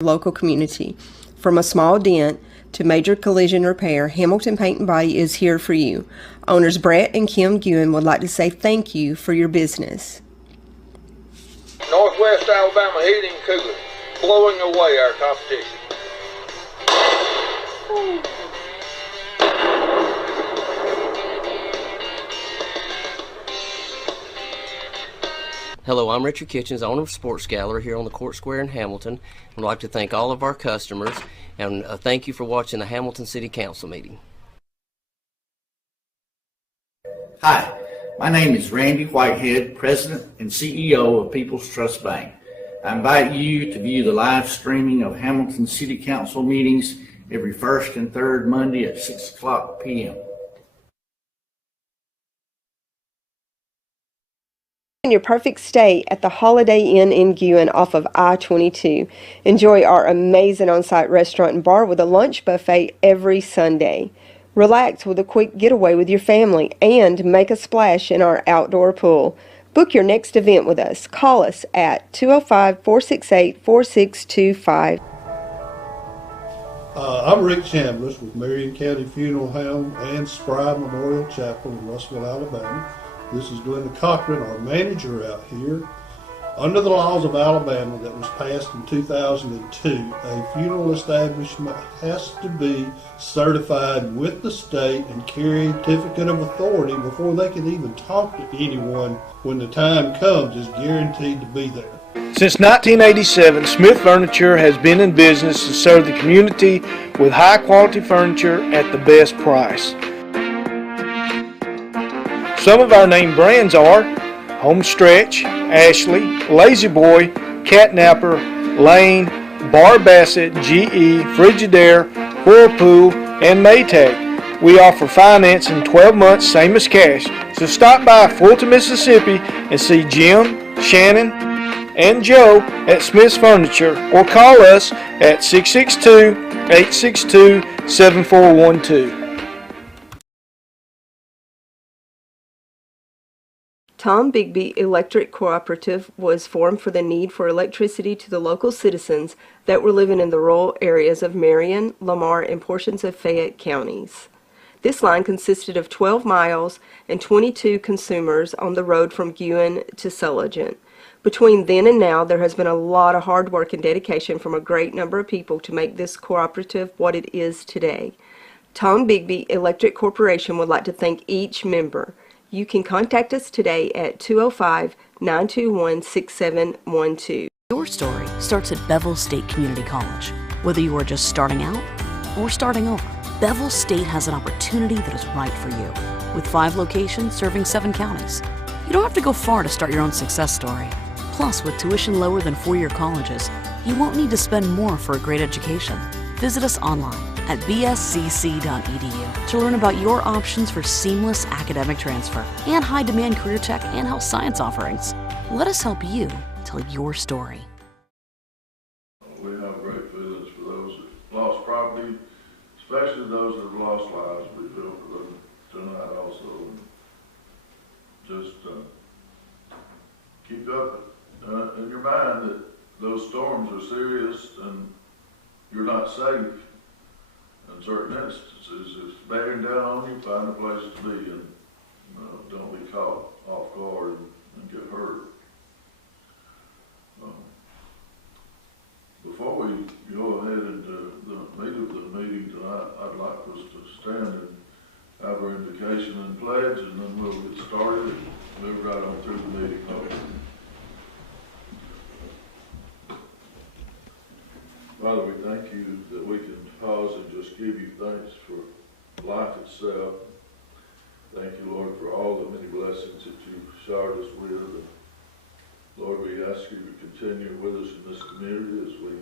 local community. From a small dent to major collision repair, Hamilton Paint and Body is here for you. Owners Brett and Kim Guin would like to say thank you for your business. Northwest Alabama Heating and Cooling, blowing away our competition. Hello, I'm Richard Kitchens, owner of Sports Gallery here on the Court Square in Hamilton. I'd like to thank all of our customers and thank you for watching the Hamilton City Council meeting. Hi, my name is Randy Whitehead, President and CEO of People's Trust Bank. I invite you to view the live streaming of Hamilton City Council meetings every first and third Monday at 6 o'clock p.m. In your perfect stay at the Holiday Inn in Guin off of I-22. Enjoy our amazing on-site restaurant and bar with a lunch buffet every Sunday. Relax with a quick getaway with your family and make a splash in our outdoor pool. Book your next event with us. Call us at 205-468-4625. I'm Rick Chambliss with Marion County Funeral Home and Spry Memorial Chapel in Russellville, Alabama. This is Glenda Cochran, our manager out here. Under the laws of Alabama that was passed in 2002, a funeral establishment has to be certified with the state and carry a certificate of authority before they can even talk to anyone when the time comes is guaranteed to be there. Since 1987, Smith Furniture has been in business to serve the community with high-quality furniture at the best price. Some of our name brands are Homestretch, Ashley, Lazy Boy, Catnapper, Lane, Bar Bassett, GE, Frigidaire, Whirlpool, and Maytag. We offer finance in 12 months, same as cash. So stop by Fulton, Mississippi and see Jim, Shannon, and Joe at Smith's Furniture or call us at 662-862-7412. Tom Bigby Electric Cooperative was formed for the need for electricity to the local citizens that were living in the rural areas of Marion, Lamar, and portions of Fayette counties. This line consisted of 12 miles and 22 consumers on the road from Guin to Sulligent. Between then and now, there has been a lot of hard work and dedication from a great number of people to make this cooperative what it is today. Tom Bigby Electric Corporation would like to thank each member. You can contact us today at 205-921-6712. Your story starts at Bevel State Community College. Whether you are just starting out or starting over, Bevel State has an opportunity that is right for you. With 5 locations serving 7 counties. You don't have to go far to start your own success story. Plus, with tuition lower than 4-year colleges, you won't need to spend more for a great education. Visit us online at bscc.edu to learn about your options for seamless academic transfer and high-demand career tech and health science offerings. Let us help you tell your story. We have great feelings for those that lost property, especially those that have lost lives. We feel for them tonight also. Just keep up in your mind that those storms are serious and you're not safe. In certain instances, it's bearing down on you, find a place to be, and don't be caught off guard and get hurt. Before we go ahead into the meat of the meeting tonight, I'd like us to stand and have our invocation and pledge, and then we'll get started and move right on through the meeting. Father, we thank you that we can pause and just give you thanks for life itself. Thank you, Lord, for all the many blessings that you've showered us with. And Lord, we ask you to continue with us in this community as we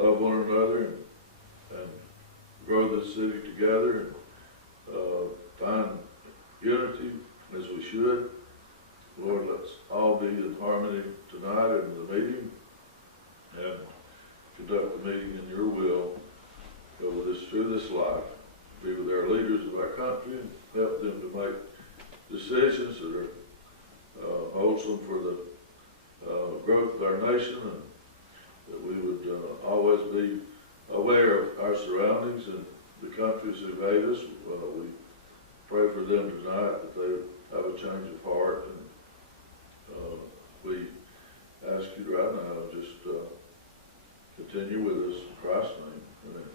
love one another and grow this city together and find unity as we should. Lord, let's all be in harmony tonight in the meeting and conduct the meeting in your will. Go with us through this life. Be with our leaders of our country and help them to make decisions that are wholesome for the growth of our nation and that we would always be aware of our surroundings and the countries who made us. We pray for them tonight that they have a change of heart, and we ask you right now just continue with us in Christ's name. Amen.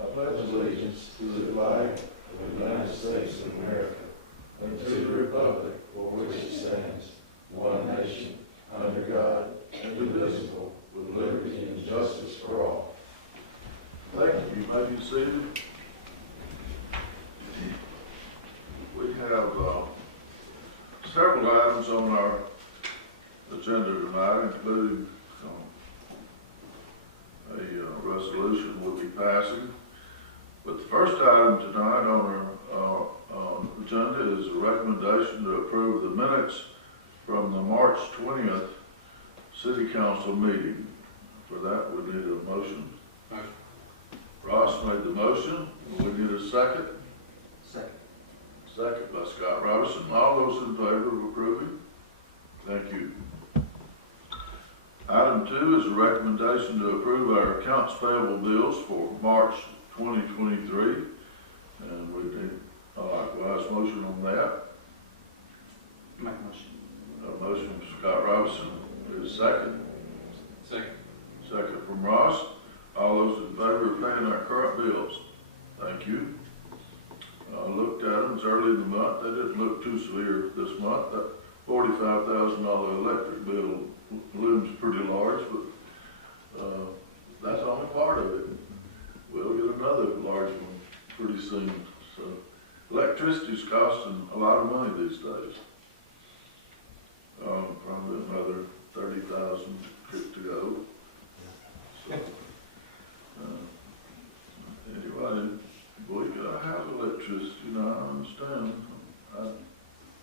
I pledge allegiance to the flag of the United States of America and to the republic for which it stands, one nation, under God, indivisible, with liberty and justice for all. Thank you. You may be seated. We have several items on our agenda tonight, including a resolution we'll be passing. But the first item tonight on our agenda is a recommendation to approve the minutes from the March 20th City Council meeting. For that, we need a motion. Motion. Ross made the motion. We need a second. Second. Second by Scott Robinson. All those in favor of approving? Thank you. Item 2 is a recommendation to approve our accounts payable bills for March 2023. And we need likewise motion on that. Make a motion. A motion from Scott Robinson. Is second. Second. Second from Ross. All those in favor of paying our current bills? Thank you. I looked at them, it's early in the month. They didn't look too severe this month. That $45,000 electric bill looms pretty large, but that's only part of it. We'll get another large one pretty soon. So electricity's costing a lot of money these days. Probably another 30,000 to go. So, anyway, we gotta have electricity, you know, I understand. I'd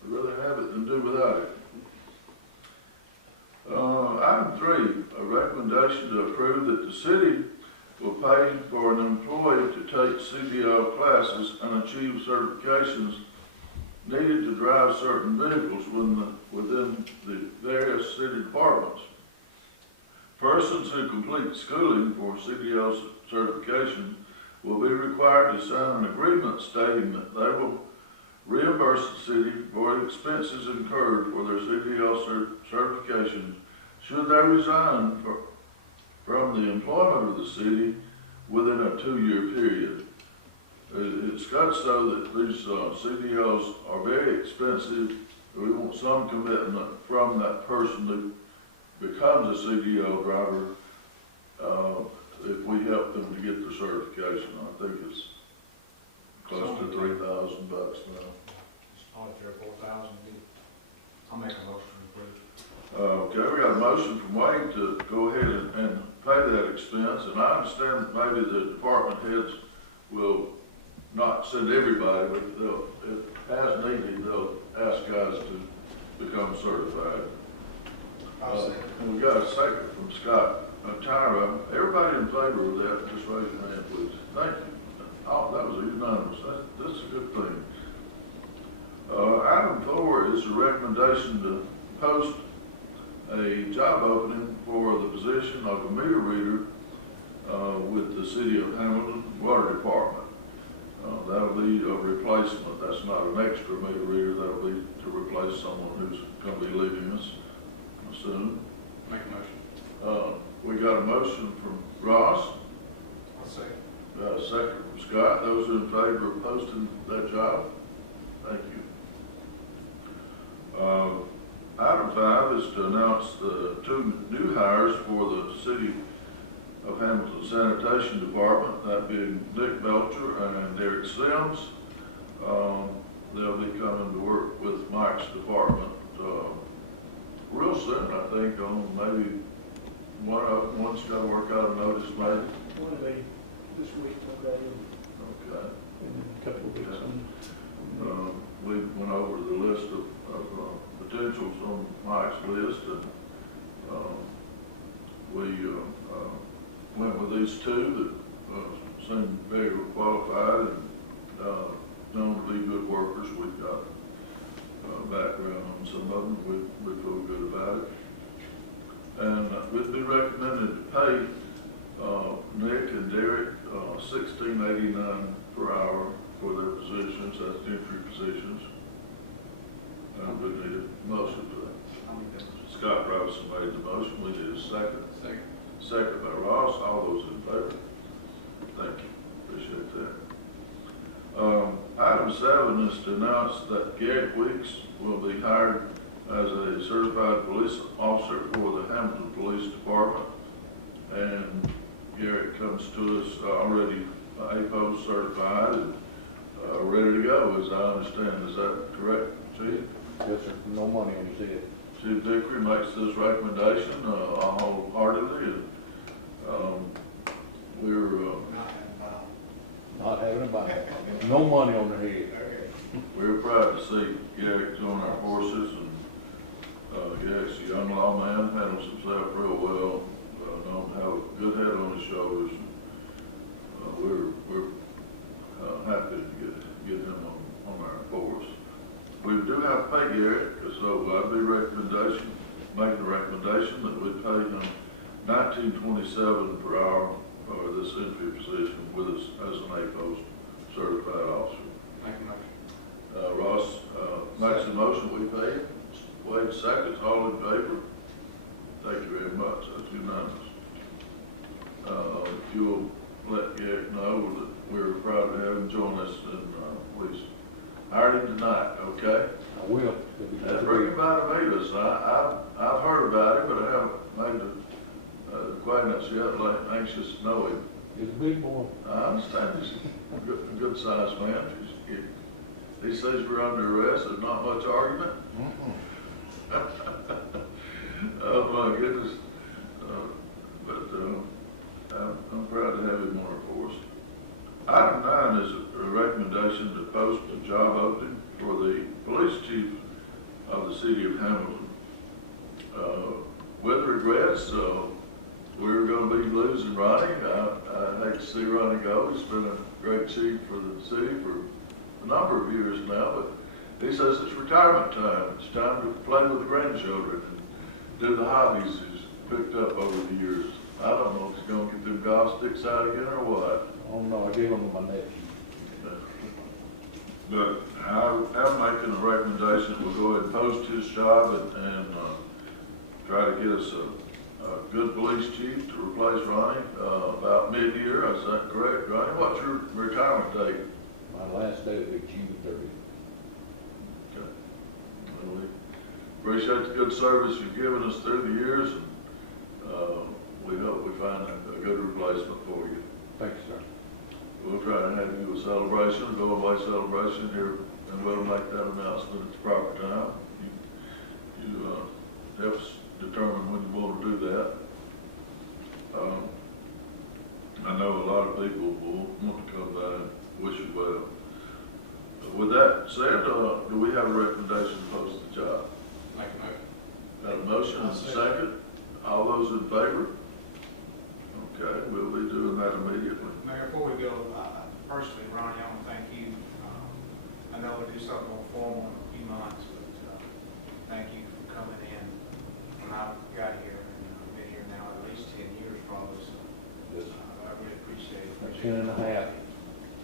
rather have it than do without it. Item 3, a recommendation to approve that the city will pay for an employee to take CDL classes and achieve certifications needed to drive certain vehicles within the various city departments. Persons who complete schooling for CDL certification will be required to sign an agreement stating that they will reimburse the city for expenses incurred for their CDL certification should they resign from the employment of the city within a 2-year period. It states though that these CDLs are very expensive. We want some commitment from that person who becomes a CDL driver if we help them to get their certification. I think it's close to $3,000 now. It's probably 3,000 or 4,000. I'll make a motion to approve. Okay, we got a motion from Wade to go ahead and pay that expense, and I understand that maybe the department heads will not send everybody, but they'll, if as needed, they'll ask guys to become certified. And we got a second from Scott. Tyra, everybody in favor of that, just raise your hand, please. Thank you. Oh, that was unanimous. That's a good thing. Item 4 is a recommendation to post a job opening for the position of a meter reader with the City of Hamilton Water Department. That'll be a replacement. That's not an extra meter reader. That'll be to replace someone who's going to be leaving us soon. Make a motion. We got a motion from Ross. I'll second. Second from Scott. Those in favor of posting that job? Thank you. Item 5 is to announce the 2 new hires for the City of Hamilton Sanitation Department, that being Nick Belcher and Derek Sims. They'll be coming to work with Mike's department real soon, I think, on maybe one's got to work out a notice maybe. One of this week, okay, Okay. and a couple of weeks on. We went over the list of potentials on Mike's list, and we went with these 2 that seemed very qualified and known to be good workers. We've got background on some of them. We feel good about it. And we'd be recommended to pay Nick and Derek $16.89 per hour for their positions, that's entry positions. And we need a motion for that. Scott Robinson made the motion, we need a second. Second by Ross, all those in favor? Thank you, appreciate that. Item 7 is to announce that Garrett Weeks will be hired as a certified police officer for the Hamilton Police Department. And Garrett comes to us already APOS certified and ready to go, as I understand. Is that correct, Chief? Yes, sir. No money on his head. Chief Dickory makes this recommendation wholeheartedly, and we're Not having a bite. No money on their head. we're proud to see Garrett join our forces, and Garrett's a young lawman, handles himself real well, known to have a good head on his shoulders. We're happy to get him on our force. We do have to pay Garrett, so I'd be making a recommendation that we pay him $19.27 per hour for this entry position with us as an APOS certified officer. Ross makes a motion, we pay him. Wade seconds, all in favor? Thank you very much, that's unanimous. If you'll let Garrett know that we're proud to have him join us, and please hire him tonight, okay? I will. Bring him by to meet us. I've heard about him, but I haven't made the acquaintance yet. I'm anxious to know him. He's a big boy. I understand he's a good sized man. He says we're under arrest. There's not much argument. Oh my goodness. I'm proud to have him on our force. Item 9 is a recommendation to post a job opening for the police chief of the city of Hamilton. With regrets, we're going to be losing Ronnie. I hate to see Ronnie go. He's been a great chief for the city for a number of years now, but he says it's retirement time. It's time to play with the grandchildren and do the hobbies he's picked up over the years. I don't know if he's going to get them golf sticks out again or what. Oh no, I gave him to my nephew. But I'm making a recommendation, we'll go ahead and post his job and try to get us a good police chief to replace Ronnie about mid-year. Is that correct, Ronnie? What's your retirement date? My last day will be June 30th. Okay. Well, we appreciate the good service you've given us through the years, and we hope we find a good replacement for you. Thank you, sir. We'll try to have you a celebration, a go-away celebration here, and we'll make that announcement at the proper time. You help us determine when you want to do that. I know a lot of people will want to come by and wish you well. With that said, do we have a recommendation to post the job? Make a motion. Got a motion and a second? All those in favor? Okay, we'll be doing that immediately. Mayor, before we go, personally, Ronnie, I want to thank you. I know we'll do something more formal in a few months, but thank you for coming in when I got here. And I've been here now at least 10 years probably, so Yes. I really appreciate it. 10 and a half.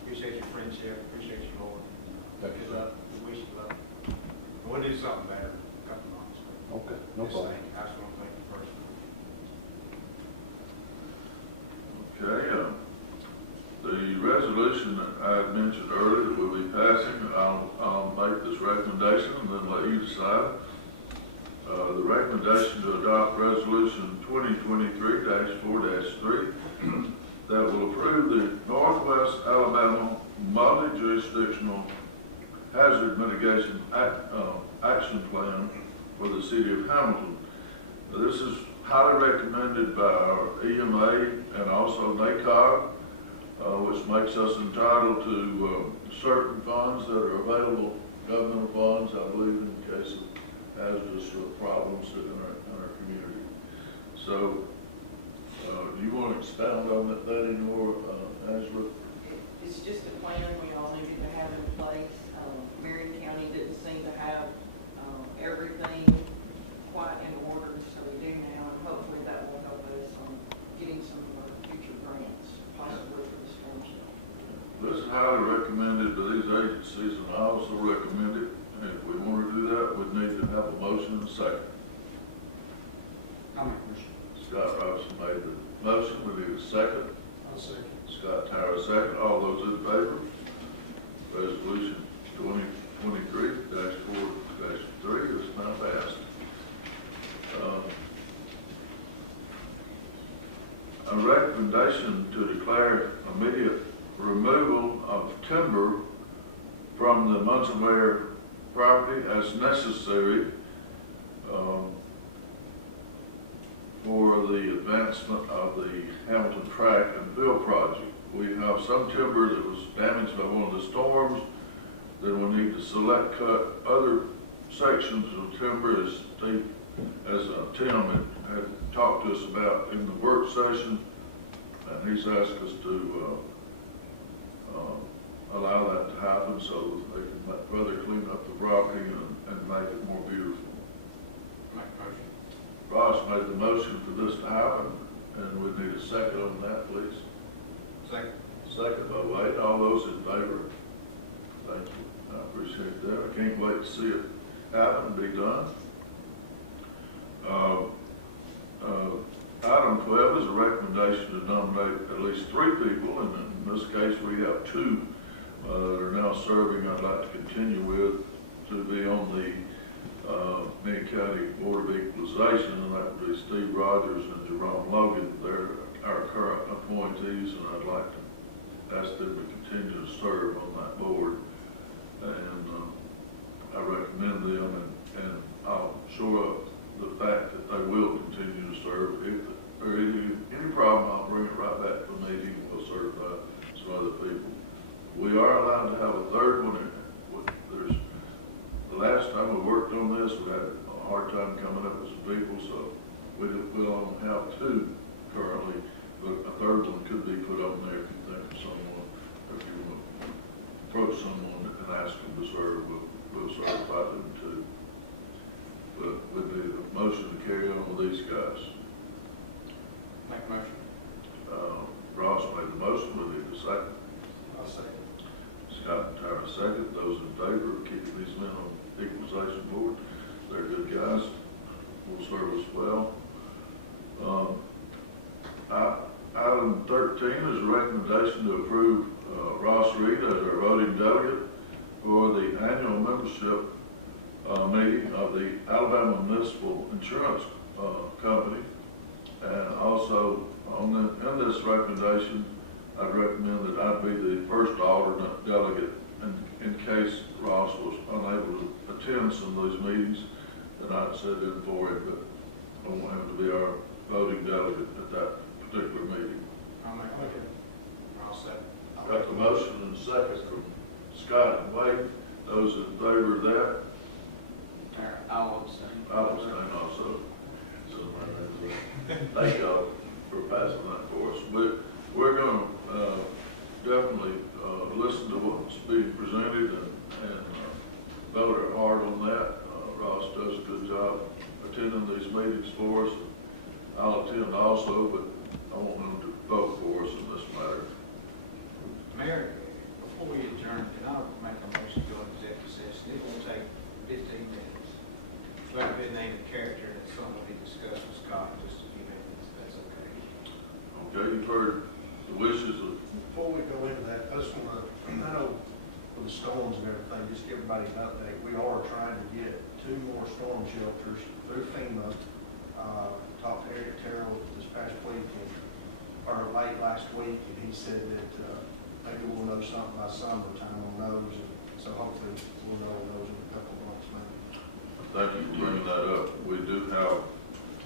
Appreciate your friendship, appreciate your Lord. Thank you, sir. We wish you luck. We'll do something better in a couple of months. Okay, no Just problem. thank you. I just want to thank you personally. Okay, the resolution that I had mentioned earlier that we'll be passing, I'll make this recommendation and then let you decide. The recommendation to adopt resolution 2023-4-3 that will approve the Northwest Alabama multi-jurisdictional hazard mitigation action plan for the city of Hamilton. This is highly recommended by our EMA and also NACOG, which makes us entitled to certain funds that are available, governmental funds, I believe, in case of hazardous problems in our community. So, do you want to expound on that anymore, Angela? It's just a plan we all needed to have in place. Marion County didn't seem to have everything quite in order, so we do now, and hopefully a second? I'll make a motion. Scott Robinson made the motion, we need a second. I'll second. Scott Tyra, second. All those in favor? Resolution 2023-4-3 is now passed. A recommendation to declare immediate removal of timber from the Munsonware property as necessary for the advancement of the Hamilton Track and Field project. We have some timber that was damaged by one of the storms. Then we need to select cut other sections of timber as Tim had talked to us about in the work session. And he's asked us to allow that to happen so that they can further clean up the property and make it more beautiful. Make a motion. Ross made the motion for this to happen, and we need a second on that, please. Second. Second by Wade. All those in favor? Thank you. I appreciate that. I can't wait to see it happen and be done. Item 12 is a recommendation to nominate at least 3 people, and in this case we have 2 that are now serving. I'd like to continue with to be on the Meade County Board of Equalization, and that would be Steve Rogers and Jerome Logan. They're our current appointees, and I'd like to ask them to continue to serve on that board. And I recommend them, and I'll shore up the fact that they will continue to serve. If there is any problem, I'll bring it right back to the meeting and we'll certify some other people. We are allowed to have a third one. The last time we worked on this, we had a hard time coming up with some people, so we'll only have 2 currently, but a third one could be put on there if you think of someone, or if you want to approach someone and ask them to serve, we'll certify them too. But we need a motion to carry on with these guys. Make a motion. Ross made the motion, we need a second. I'll second. Scott and Tyra second. Those in favor of keeping these men on the Equalization Board, they're good guys, will serve us well. Item 13 is a recommendation to approve Ross Reed as our voting delegate for the annual membership meeting of the Alabama Municipal Insurance Company. And also in this recommendation, I'd recommend that I be the first alternate delegate in case Ross was unable to attend some of these meetings, then I'd sit in for it, but I want him to be our voting delegate at that particular meeting. I'll make a motion. I'll second. Got the motion and a second from Scott and Wade. Those in favor of that? I'll abstain. I'll abstain also. So, thank y'all for passing that for us. But we're going to definitely listen to what's being presented and vote hard on that. Ross does a good job attending these meetings for us. I'll attend also, but I want them to vote for us in this matter. Mayor, before we adjourn, can I make a motion to go into executive session? It will take 15 minutes. Like a good name and character, that's something we discussed with Scott in just a few minutes. That's okay. Okay, you've heard the wishes of. Before we go into that, I just want to, I know with the storms and everything, just give everybody an update. We are trying to get 2 more storm shelters through FEMA. Talked to Eric Terrell this past week, or late last week, and he said that maybe we'll know something by summertime on those. And so hopefully we'll know those in a couple of months maybe. Thank you for bringing that up. We do have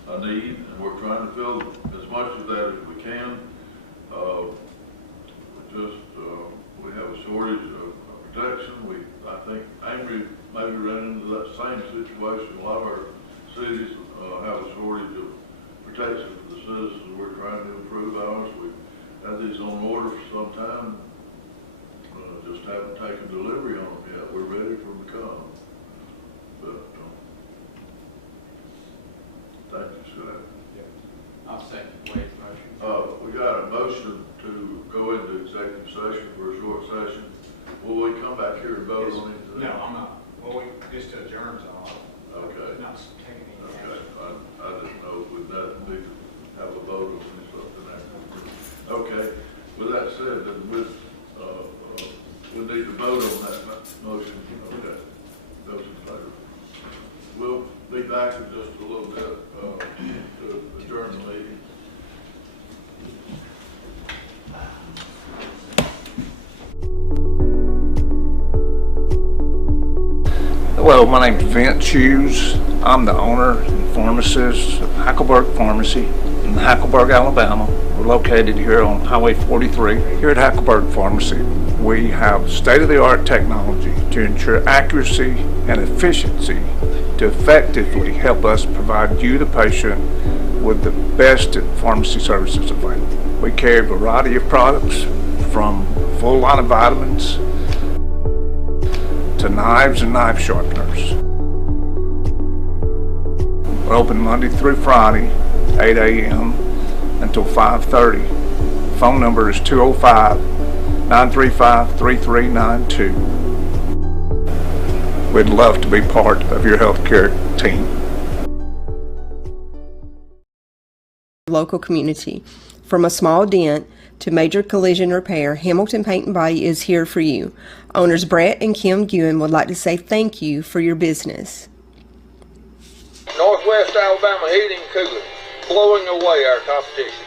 a need, and we're trying to fill as much of that as we can. We have a shortage of protection. I think Angry maybe ran into that same situation. A lot of our cities have a shortage of protection for the citizens. We're trying to improve ours. We've had these on order for some time. Just haven't taken delivery on them yet. We're ready for them to come. But thank you, Scott. I'll second Wade's motion. We got a motion to go into executive session for a short session. Will we come back here and vote on it? No, I'm not. Well, just to adjourn all. Okay. Not take back in just a little bit to adjourn the meeting. Hello, my name is Vince Hughes. I'm the owner and pharmacist of Hackleburg Pharmacy in Hackleburg, Alabama. We're located here on Highway 43. Here at Hackleburg Pharmacy, we have state-of-the-art technology to ensure accuracy and efficiency to effectively help us provide you, the patient, with the best pharmacy services available. We carry a variety of products from a full line of vitamins to knives and knife sharpeners. We're open Monday through Friday, 8 a.m. until 5:30. Phone number is 205-935-3392. We'd love to be part of your healthcare team. Local community. From a small dent to major collision repair, Hamilton Paint and Body is here for you. Owners Brett and Kim Guin would like to say thank you for your business. Northwest Alabama Heating and Cooling, blowing away our competition.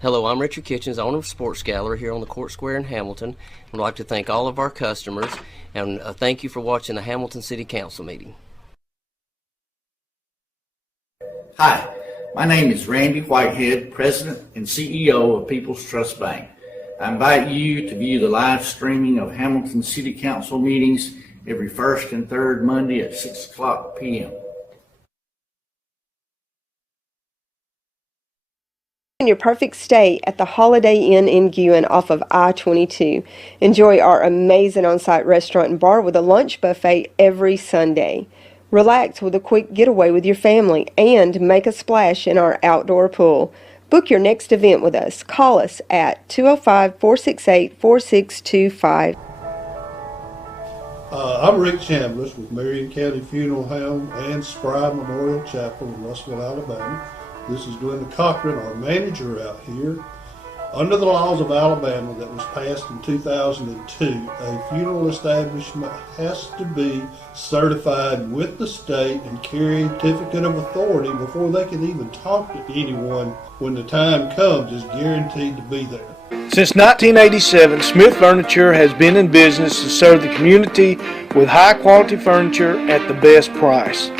Hello, I'm Richard Kitchens, owner of Sports Gallery here on the Court Square in Hamilton. I'd like to thank all of our customers and thank you for watching the Hamilton City Council meeting. Hi, my name is Randy Whitehead, President and CEO of People's Trust Bank. I invite you to view the live streaming of Hamilton City Council meetings every first and third Monday at 6:00 p.m. In your perfect stay at the Holiday Inn in Guin off of I-22. Enjoy our amazing on-site restaurant and bar with a lunch buffet every Sunday. Relax with a quick getaway with your family and make a splash in our outdoor pool. Book your next event with us. Call us at 205-468-4625. I'm Rick Chambliss with Marion County Funeral Home and Spry Memorial Chapel in Russellville, Alabama. This is Glenda Cochran, our manager out here. Under the laws of Alabama that was passed in 2002, a funeral establishment has to be certified with the state and carry a certificate of authority before they can even talk to anyone when the time comes. Is guaranteed to be there. Since 1987, Smith Furniture has been in business to serve the community with high-quality furniture at the best price.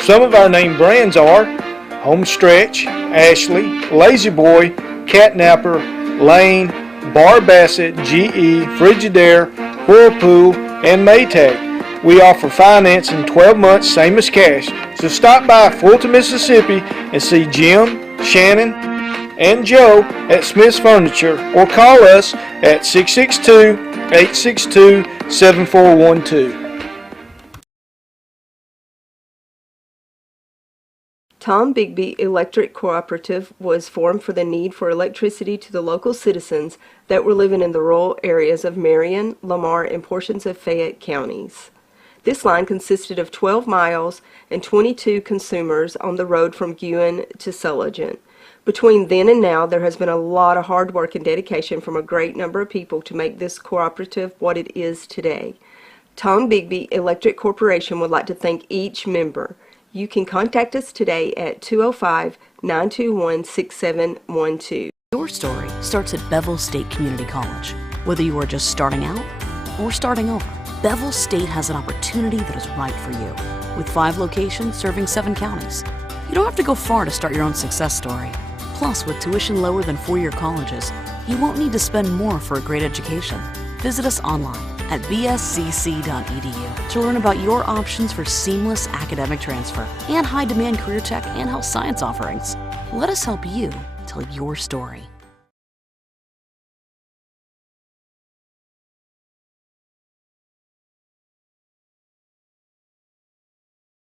Some of our name brands are Homestretch, Ashley, Lazy Boy, Catnapper, Lane, Bar Bassett, GE, Frigidaire, Whirlpool, and Maytag. We offer finance in 12 months, same as cash. So stop by Fulton, Mississippi and see Jim, Shannon, and Joe at Smith's Furniture or call us at 662-862-7412. Tom Bigby Electric Cooperative was formed for the need for electricity to the local citizens that were living in the rural areas of Marion, Lamar, and portions of Fayette counties. This line consisted of 12 miles and 22 consumers on the road from Guin to Sulligent. Between then and now, there has been a lot of hard work and dedication from a great number of people to make this cooperative what it is today. Tom Bigby Electric Corporation would like to thank each member. You can contact us today at 205-921-6712. Your story starts at Bevel State Community College. Whether you are just starting out or starting over, Bevel State has an opportunity that is right for you. With 5 locations serving 7 counties. You don't have to go far to start your own success story. Plus, with tuition lower than 4-year colleges, you won't need to spend more for a great education. Visit us online at bscc.edu to learn about your options for seamless academic transfer and high-demand career tech and health science offerings. Let us help you tell your story.